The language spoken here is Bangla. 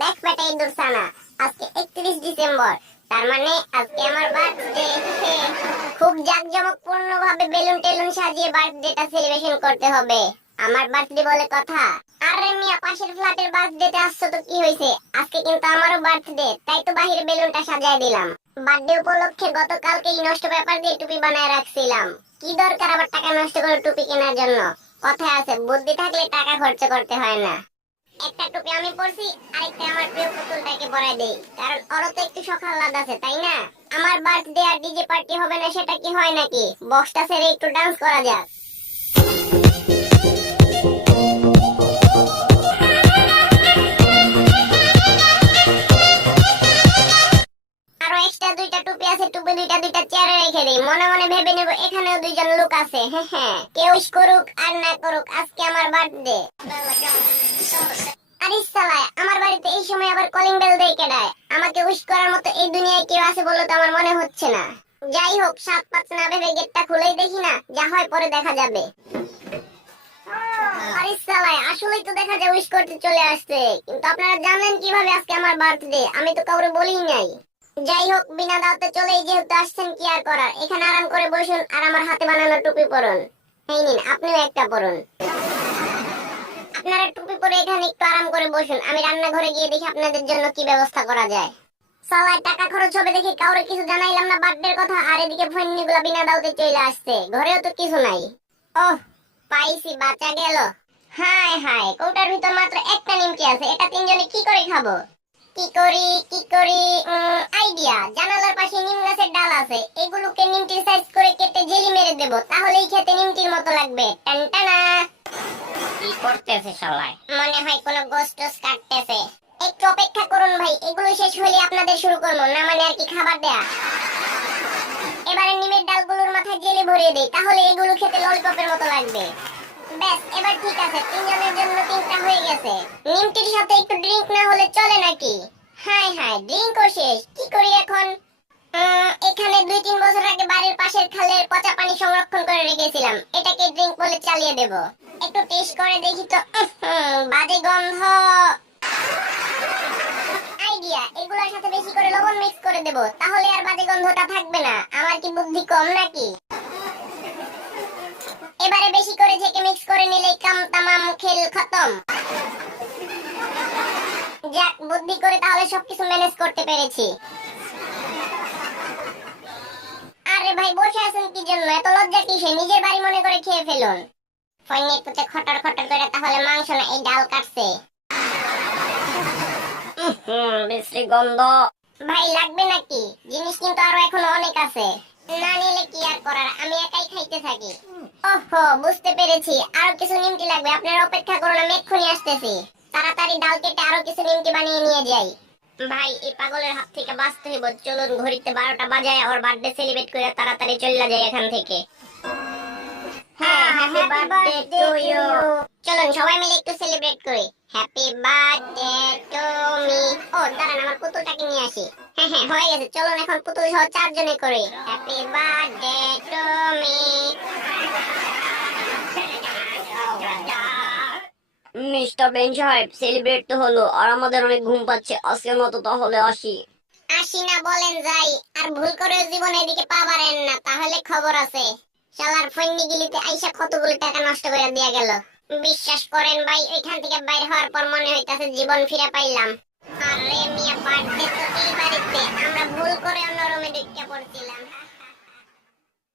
দেখ বেটা ইঁদুর ছানা, আজকে 31 ডিসেম্বর, তার মানে আজকে আমার বার্থডে। খুব জাঁকজমকপূর্ণ ভাবে বেলুন টেলুন সাজিয়ে বার্থডেটা সেলিব্রেশন করতে হবে। আমার বার্থডে বলে কথা। আরে মিয়া, পাশের ফ্ল্যাটের বার্থডেতে আসছো তো কি হয়েছে? আজকে কিন্তু আমারও বার্থডে, তাই তো বাহিরে বেলুনটা সাজিয়ে দিলাম। বার্থডে উপলক্ষে গতকালকেই নষ্ট পেপার দিয়ে টুপি বানায় রাখছিলাম। কি দরকার আবার টাকা নষ্ট করে টুপি কেনার জন্য? কথায় আছে, বুদ্ধি থাকলে টাকা খরচ করতে হয় না। একটা টুপি আমি পরছি, আরেকটা আমার প্রিয় পুতুলটাকে পরাই দেই, কারণ ওরও তো একটু সকাল লাদ আছে, তাই না? আমার বার্থডে আর ডিজে পার্টি হবে না সেটা কি হয় নাকি? বক্সটা ছেড়ে একটু ডান্স করা যাক। আরো এক্সট্রা দুইটা টুপি আছে, টুপি দুইটা দুইটা চেয়ারে রেখে দেই। মনে মনে ভেবে নেব এখানেও দুইজন লোক আছে। হ্যাঁ, কেউ উইশ করুক আর না করুক, আজকে আমার বার্থডে। আরে সালা, আমার বাড়িতে এই সময় আবার কলিং বেল দেয় কেডায়? আমাকে উইশ করার মতো এই দুনিয়ায় কেউ আছে বলে তো আমার মনে হচ্ছে না। যাই হোক, সাত পাঁচ না ভেবে গেটটা খুলেই দেখি না, যা হয় পরে দেখা যাবে। আরে সালা, আসলেই তো দেখা যায় উইশ করতে চলে আসছে। কিন্তু আপনারা জানেন কিভাবে আজকে আমার বার্থডে? আমি তো কাউরে বলিই নাই। যাই হোক, বিনা দাওয়াতে চলেই যেহেতু আসছেন, কি আর করার। এখানে আরাম করে বসুন আর আমার হাতে বানানো টুপি পরুন। এই নিন, আপনিও একটা পরুন। আপনারা টুপি পরে এখানে একটু আরাম করে বসুন, আমি রান্নাঘরে গিয়ে দেখি আপনাদের জন্য কি ব্যবস্থা করা যায়। সালায় টাকা খরচ হবে দেখি কাউরে কিছু জানাইলাম না বার্থডের কথা, আর এদিকে ফোনগুলা বিনা দাওতে চলে আসছে। ঘরেও তো কিছু নাই। ওহ, পাইছি, বাঁচা গেল। হায় হায়, কৌটার ভিতর মাত্র একটা নিমকি আছে, এটা তিনজনে কি করে খাবো? কি করি আইডিয়া। জানালার পাশে নিম গাছের ডাল আছে, এগুলোকে নিমটির সাইজ করে কেটে জেলি মেরে দেব, তাহলেই খেতে নিমটির মতো লাগবে। টানটানা। কি করতেছে সবাই? মনে হয় কোনো গোস্ট টোস্ট কাটতেছে। একটু অপেক্ষা করুন ভাই, এগুলো শেষ হলে আপনাদের শুরু করবো, না মানে আর কি খাবার দেয়া। এবারে নিমের ডালগুলোর মাথায় জেলি ভরিয়ে দেই, তাহলে এগুলো খেতে ললিপপের মতো লাগবে। ব্যাস, এবার ঠিক আছে, তিনজনের জন্য তিনটা হয়ে গেছে। নিমটির সাথে একটু ড্রিঙ্ক না হলে চলে নাকি? হাই হাই, ড্রিঙ্কও শেষ, কি করি এখন? এখানে 2-3 বছর আগে বাড়ির পাশের খালের পচা পানি সংরক্ষণ করে রেখেছিলাম, এটাকে ড্রিঙ্ক বলে চালিয়ে দেব। একটু টেস্ট করে দেখি তো। বাজে গন্ধ। আইডিয়া, এগুলোর সাথে বেশি করে লবণ মিক্স করে দেব, তাহলে আর বাজে গন্ধটা থাকবে না। আমার কি বুদ্ধি কম নাকি? এবারে বেশি করে থেকে মিক্স করে নিলেই কাম তামাম, খেল খতম। যাক, বুদ্ধি করে তাহলে সবকিছু ম্যানেজ করতে পেরেছি। আরে ভাই, বসে আছেন কি জন্য? এত লজ্জা কিসে? নিজের বাড়ি মনে করে খেয়ে ফেলুন। ফয়নির পুতে খটর খটর করে তাহলে মাংস না, এই ডাল কাটছে। বিশ্রী গন্ধ। ভাই, লাগবে নাকি? জিনিস কিন্তু আরো এখনো অনেক আছে। না নিলে কি আর করার, আমি একাই খাইতে থাকি। ওহো, বুঝতে পেরেছি, আরো কিছু নিমকি লাগবে। আপনারা অপেক্ষা করুন, আমি এক্ষুনি আসতেছি। তাড়াতাড়ি ডাল কেটে আরো কিছু নিমকি বানিয়ে নিয়ে যাই। ভাই, এই পাগলের হাত থেকে বাঁচতে হইব। চলুন, ঘড়িতে 12টা বাজায় ওর বার্থডে সেলিব্রেট করে তাড়াতাড়ি চলে যাই এখান থেকে। হ্যাঁ, হ্যাপি বার্থডে টু ইউ। চলুন সবাই মিলে একটু সেলিব্রেট করি। Happy birthday to me. ও দাঁড়ান, আমার পুতুলটাকে নিয়ে আসি। হ্যাঁ হ্যাঁ, হয়ে গেছে। চলুন এখন পুতুল সহ 4 জনে করি। Happy birthday to me. Mister Ben সাহেব, সেলিব্রেট তো হলো, আর আমাদের অনেক ঘুম পাচ্ছে, আজকের মতো তাহলে আসি। আসি না বলেন যাই, আর ভুল করে জীবনে এদিকে পা বাড়েন না, তাহলে খবর আছে। শালার ফন্নি গিলিতে আইসা কতগুলো টাকা নষ্ট করে দিয়া গেল। বিশ্বাস করেন ভাই, ওইখান থেকে বাইরে হওয়ার পর মনে হইতাছে জীবন ফিরে পাইলাম। আরে মিয়া, বার্থডে তো এই বাড়িতে, আমরা ভুল করে অন্য রুমে ঢুকে পড়ছিলাম।